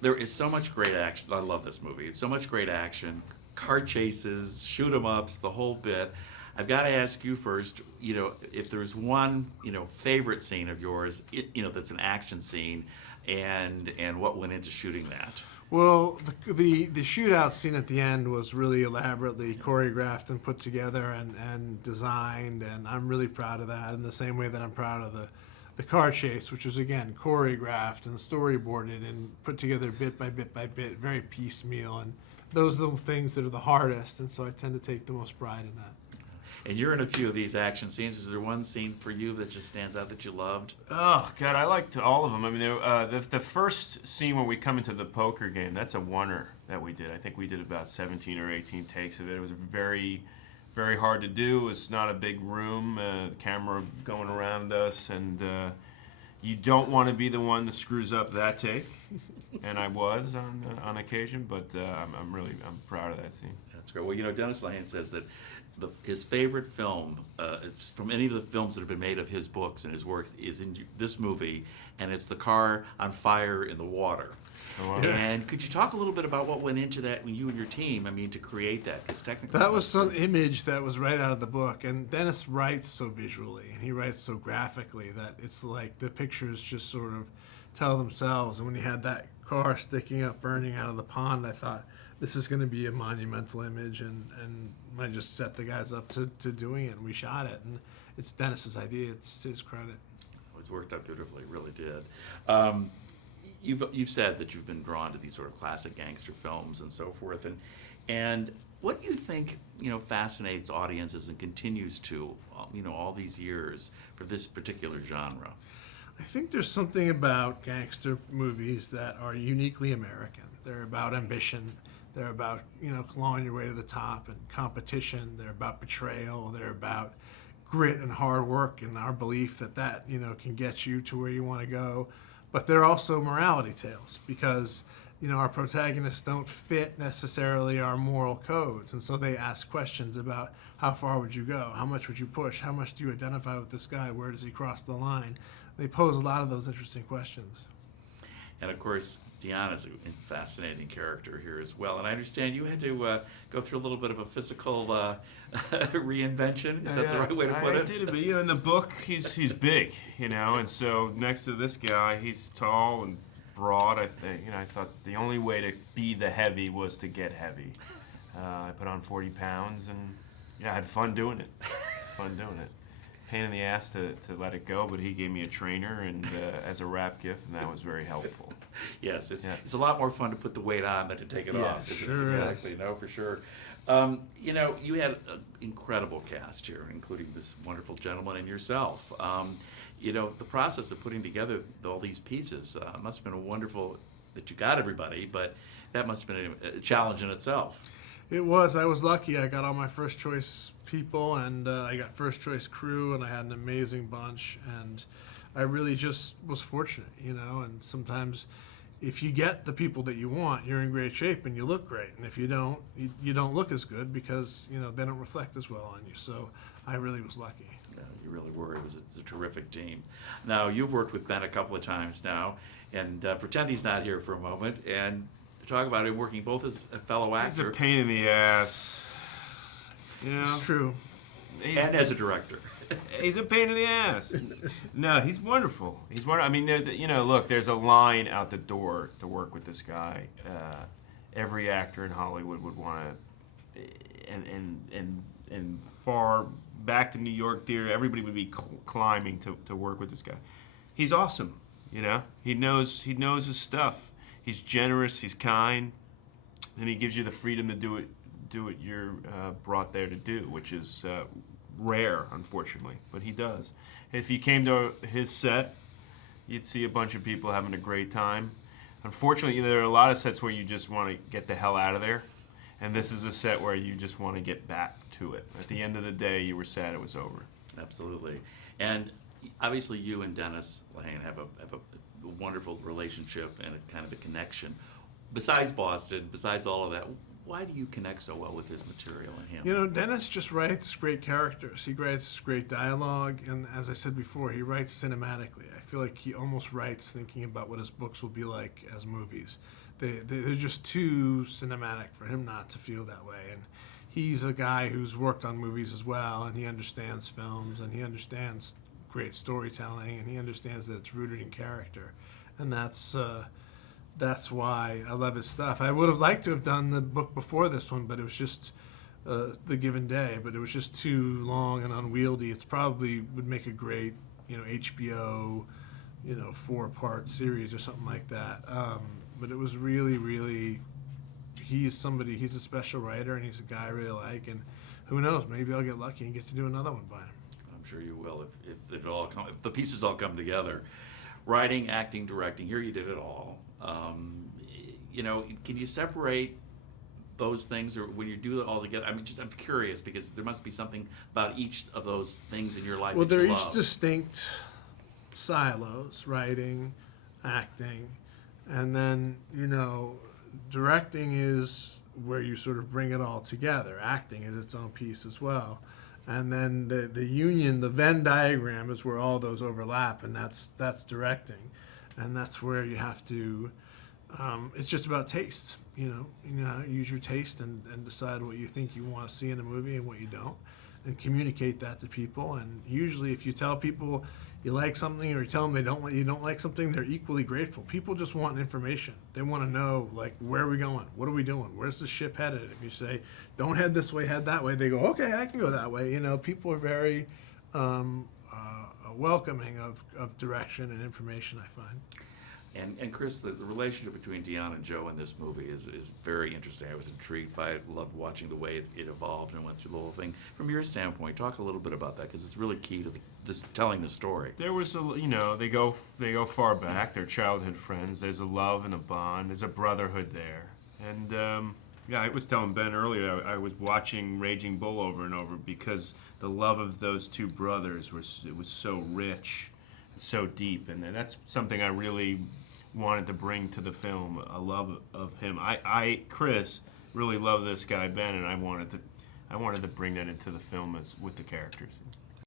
there is so much great action. I love this movie. It's so much great action, car chases, shoot 'em ups, the whole bit. I've got to ask you first, if there's one, favorite scene of yours, that's an action scene, and what went into shooting that. Well, the shootout scene at the end was really elaborately choreographed and put together and designed, and I'm really proud of that. In the same way that I'm proud of the car chase, which was again choreographed and storyboarded and put together bit by bit by bit, very piecemeal. And those are the things that are the hardest, and so I tend to take the most pride in that. And you're in a few of these action scenes. Is there one scene for you that just stands out that you loved? Oh, God, I liked all of them. I mean, the first scene where we come into the poker game, that's a oneer that we did. I think we did about 17 or 18 takes of it. It was very, very hard to do. It's not a big room, the camera going around us, and you don't want to be the one that screws up that take. And I was on occasion, but I'm proud of that scene. That's great. Well, Dennis Lehane says that his favorite film, from any of the films that have been made of his books and his works, is in this movie, and it's the car on fire in the water. Oh, wow. And could you talk a little bit about what went into that when you and your team, to create that? Because technically, that was some image that was right out of the book. And Dennis writes so visually, and he writes so graphically that it's like the pictures just sort of tell themselves. And when you had that car sticking up, burning out of the pond, I thought, this is going to be a monumental image, and I just set the guys up to doing it, and we shot it. And it's Dennis's idea. It's his credit. It's worked out beautifully. It really did. You've said that you've been drawn to these sort of classic gangster films and so forth, and what do you think fascinates audiences and continues to all these years for this particular genre? I think there's something about gangster movies that are uniquely American. They're about ambition. They're about, clawing your way to the top and competition. They're about betrayal. They're about grit and hard work and our belief that can get you to where you want to go. But they're also morality tales because, our protagonists don't fit necessarily our moral codes. And so they ask questions about how far would you go? How much would you push? How much do you identify with this guy? Where does he cross the line? They pose a lot of those interesting questions. And of course, Deana's a fascinating character here as well. And I understand you had to go through a little bit of a physical reinvention. Is that the right way to put it? I did, but in the book, he's big, and so next to this guy, he's tall and broad. I think, I thought the only way to be the heavy was to get heavy. I put on 40 pounds, and I had fun doing it. Pain in the ass to let it go, but he gave me a trainer and as a wrap gift, and that was very helpful. Yes, it's a lot more fun to put the weight on than to take it off. Sure exactly. is. No, for sure. You had an incredible cast here, including this wonderful gentleman and yourself. The process of putting together all these pieces must have been wonderful that you got everybody, but that must have been a challenge in itself. It was. I was lucky. I got all my first choice people, and I got first choice crew, and I had an amazing bunch. And I really just was fortunate, And sometimes, if you get the people that you want, you're in great shape and you look great. And if you don't, you don't look as good because they don't reflect as well on you. So I really was lucky. Yeah, you really were. It's a terrific team. Now you've worked with Ben a couple of times now, and pretend he's not here for a moment and talk about him working both as a fellow actor. He's a pain in the ass. It's true. And as a director. He's a pain in the ass. No, he's wonderful. I mean, there's a line out the door to work with this guy. Every actor in Hollywood would want to, and far back to New York theater, everybody would be climbing to work with this guy. He's awesome. He knows his stuff. He's generous, he's kind, and he gives you the freedom to do what you're brought there to do, which is rare, unfortunately, but he does. If you came to his set, you'd see a bunch of people having a great time. Unfortunately, there are a lot of sets where you just want to get the hell out of there, and this is a set where you just want to get back to it. At the end of the day, you were sad it was over. Absolutely. And obviously you and Dennis Lehane have a wonderful relationship and a kind of a connection. Besides Boston, besides all of that, why do you connect so well with his material and him? Dennis just writes great characters. He writes great dialogue, and as I said before, he writes cinematically. I feel like he almost writes thinking about what his books will be like as movies. they're just too cinematic for him not to feel that way. And he's a guy who's worked on movies as well, and he understands films, and he understands great storytelling, and he understands that it's rooted in character, and that's why I love his stuff. I would have liked to have done the book before this one, but it was just The Given Day, but it was just too long and unwieldy. It's probably would make a great, HBO, 4-part series or something like that. But it was really, really, he's a special writer, and he's a guy I really like, and who knows, maybe I'll get lucky and get to do another one by him. I'm sure you will if the pieces all come together. Writing, acting, directing. Here you did it all. Can you separate those things, or when you do it all together? I'm curious, because there must be something about each of those things in your life. Well, that they're you each love. distinct silos: writing, acting, and then directing is where you sort of bring it all together. Acting is its own piece as well. And then the union, the Venn diagram, is where all those overlap, and that's directing, and that's where you have to. It's just about taste, use your taste and decide what you think you want to see in a movie and what you don't, and communicate that to people. And usually, if you tell people you like something, or you tell them you don't like something, they're equally grateful. People just want information. They want to know, like, where are we going? What are we doing? Where's the ship headed? If you say, don't head this way, head that way, they go, okay, I can go that way. People are very welcoming of direction and information, I find. And Chris, the relationship between Deana and Joe in this movie is very interesting. I was intrigued by it, loved watching the way it evolved and went through the whole thing. From your standpoint, talk a little bit about that, because it's really key to telling the story. There was they go far back. They're childhood friends. There's a love and a bond. There's a brotherhood there. And I was telling Ben earlier, I was watching Raging Bull over and over, because the love of those two brothers was so rich, and so deep, and that's something I really wanted to bring to the film, a love of him. Chris, really love this guy Ben, and I wanted to bring that into the film with the characters.